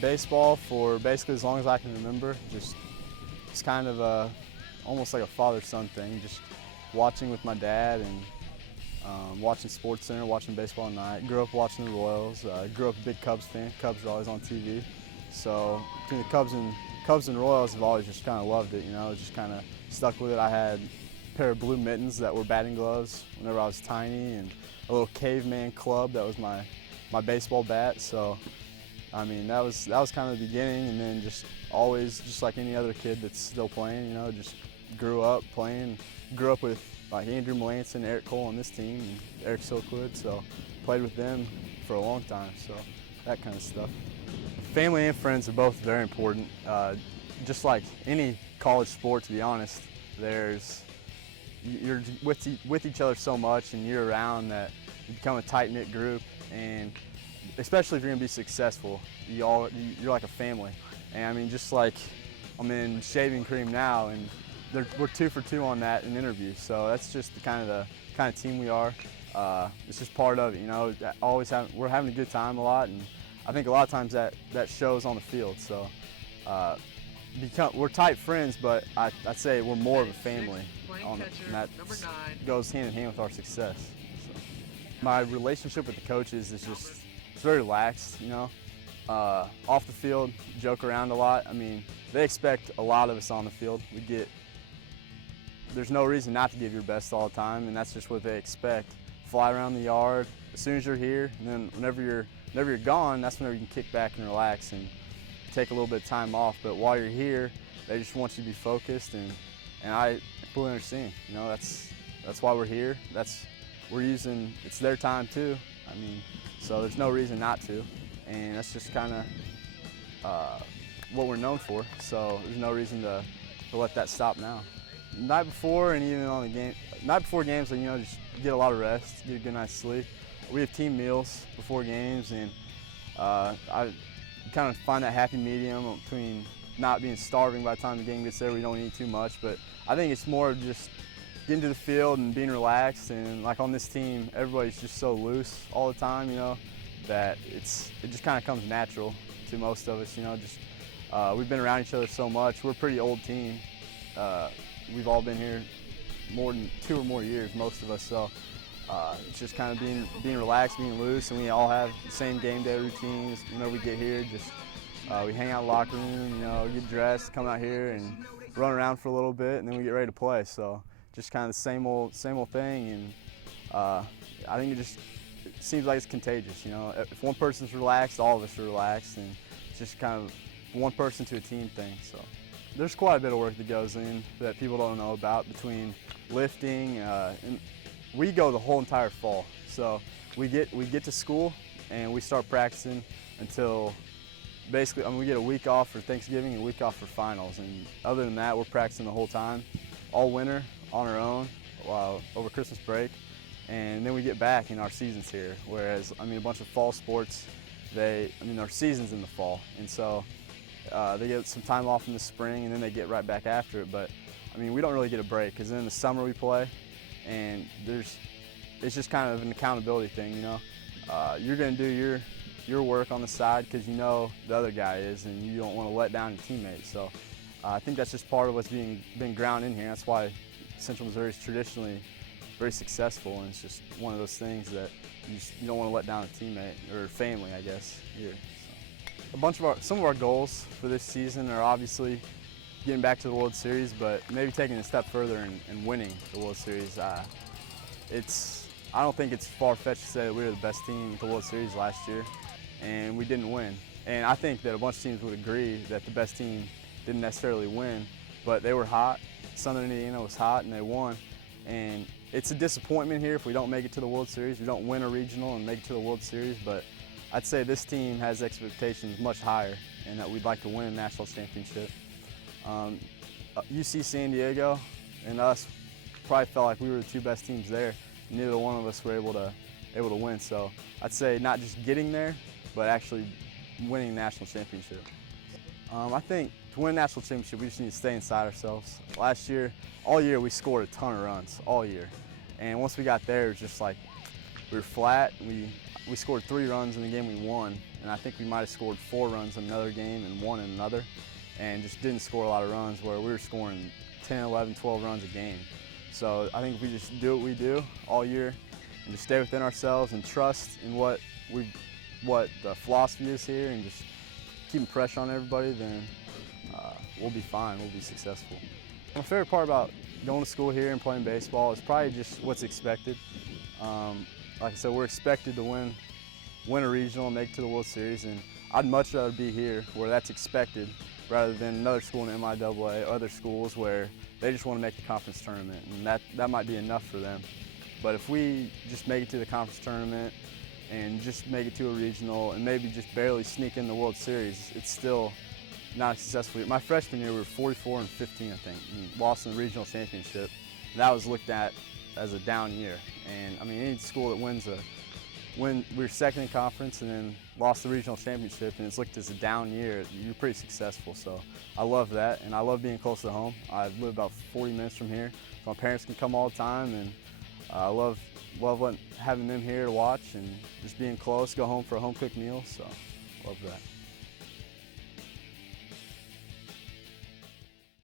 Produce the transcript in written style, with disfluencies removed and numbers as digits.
baseball for basically as long as I can remember. It's kind of almost like a father-son thing. Just watching with my dad and watching SportsCenter, watching baseball at night. Grew up watching the Royals. Grew up a big Cubs fan. Cubs are always on TV. So between the Cubs and Royals, I've always just kind of loved it. You know, just kind of stuck with it. I had a pair of blue mittens that were batting gloves whenever I was tiny, and a little caveman club that was my baseball bat. So I mean, that was kind of the beginning, and then just always, just like any other kid that's still playing, you know, just grew up playing. Grew up with like Andrew Melanson, Eric Cole on this team, and Eric Silkwood, so played with them for a long time, so that kind of stuff. Family and friends are both very important. Just like any college sport, to be honest, you're with each other so much and you're around that you become a tight-knit group, and especially if you're gonna be successful, you're like a family. And I mean, just like I'm in Shaving Cream now, and we're 2 for 2 on that in interviews. So that's just the kind of team we are. It's just part of it, you know. We're having a good time a lot, and I think a lot of times that shows on the field. So we're tight friends, but I'd say we're more of a family, and that goes hand in hand with our success. So my relationship with the coaches is it's very relaxed, you know. Off the field, joke around a lot. I mean, they expect a lot of us on the field. There's no reason not to give your best all the time, and that's just what they expect. Fly around the yard as soon as you're here, and then whenever you're gone, that's whenever you can kick back and relax and take a little bit of time off. But while you're here, they just want you to be focused, and I completely understand. You know, that's why we're here. It's their time too. I mean, so there's no reason not to, and that's just kind of what we're known for. So there's no reason to let that stop now. Night before and even on the game, night before games, you know, just get a lot of rest, get a good night's sleep. We have team meals before games, and I kind of find that happy medium between not being starving by the time the game gets there. We don't eat too much, but I think it's more of just getting to the field and being relaxed. And like on this team, everybody's just so loose all the time, you know, that it just kind of comes natural to most of us, you know. Just we've been around each other so much. We're a pretty old team. We've all been here more than 2 or more years, most of us. So it's just kind of being relaxed, being loose, and we all have the same game day routines. Whenever we get here, just we hang out in the locker room, you know, get dressed, come out here and run around for a little bit, and then we get ready to play. So just kind of the same old thing, and I think it seems like it's contagious. You know, if one person's relaxed, all of us are relaxed, and it's just kind of one person to a team thing. So there's quite a bit of work that goes in that people don't know about between lifting, and we go the whole entire fall. So we get to school and we start practicing until basically, I mean, we get a week off for Thanksgiving and a week off for finals, and other than that, we're practicing the whole time, all winter on our own over Christmas break, and then we get back and our season's here. Whereas, I mean, a bunch of fall sports, their season's in the fall, and so they get some time off in the spring, and then they get right back after it. But I mean, we don't really get a break, because then in the summer we play, and it's just kind of an accountability thing, you know. You're going to do your work on the side because you know the other guy is, and you don't want to let down your teammates. So I think that's just part of what's been ground in here. That's why Central Missouri is traditionally very successful, and it's just one of those things that you don't want to let down a teammate or family, I guess, here. So some of our goals for this season are obviously getting back to the World Series, but maybe taking it a step further and winning the World Series. I don't think it's far-fetched to say that we were the best team at the World Series last year, and we didn't win. And I think that a bunch of teams would agree that the best team didn't necessarily win, but they were hot. Southern Indiana was hot, and they won. And it's a disappointment here if we don't make it to the World Series. We don't win a regional and make it to the World Series, but I'd say this team has expectations much higher, and that we'd like to win a national championship. UC San Diego and us probably felt like we were the 2 best teams there. Neither one of us were able to win. So I'd say not just getting there, but actually winning a national championship. I think to win a national championship, we just need to stay inside ourselves. Last year, all year, we scored a ton of runs, all year. And once we got there, it was just like, we were flat. We scored 3 runs in the game we won, and I think we might have scored 4 runs in another game and 1 in another, and just didn't score a lot of runs where we were scoring 10, 11, 12 runs a game. So I think if we just do what we do all year and just stay within ourselves and trust in what the philosophy is here and just keeping pressure on everybody, then we'll be fine, we'll be successful. My favorite part about going to school here and playing baseball is probably just what's expected. Like I said, we're expected to win a regional and make it to the World Series, and I'd much rather be here where that's expected rather than another school in MIAA, other schools where they just want to make the conference tournament, and that might be enough for them. But if we just make it to the conference tournament and just make it to a regional and maybe just barely sneak in the World Series, it's still not successful. My freshman year, we were 44-15, I think, and lost in the regional championship. And that was looked at as a down year. And I mean, any school that we were second in conference and then lost the regional championship and it's looked as a down year, you're pretty successful. So I love that, and I love being close to home. I live about 40 minutes from here, so my parents can come all the time, and I love having them here to watch and just being close, go home for a home-cooked meal, so love that.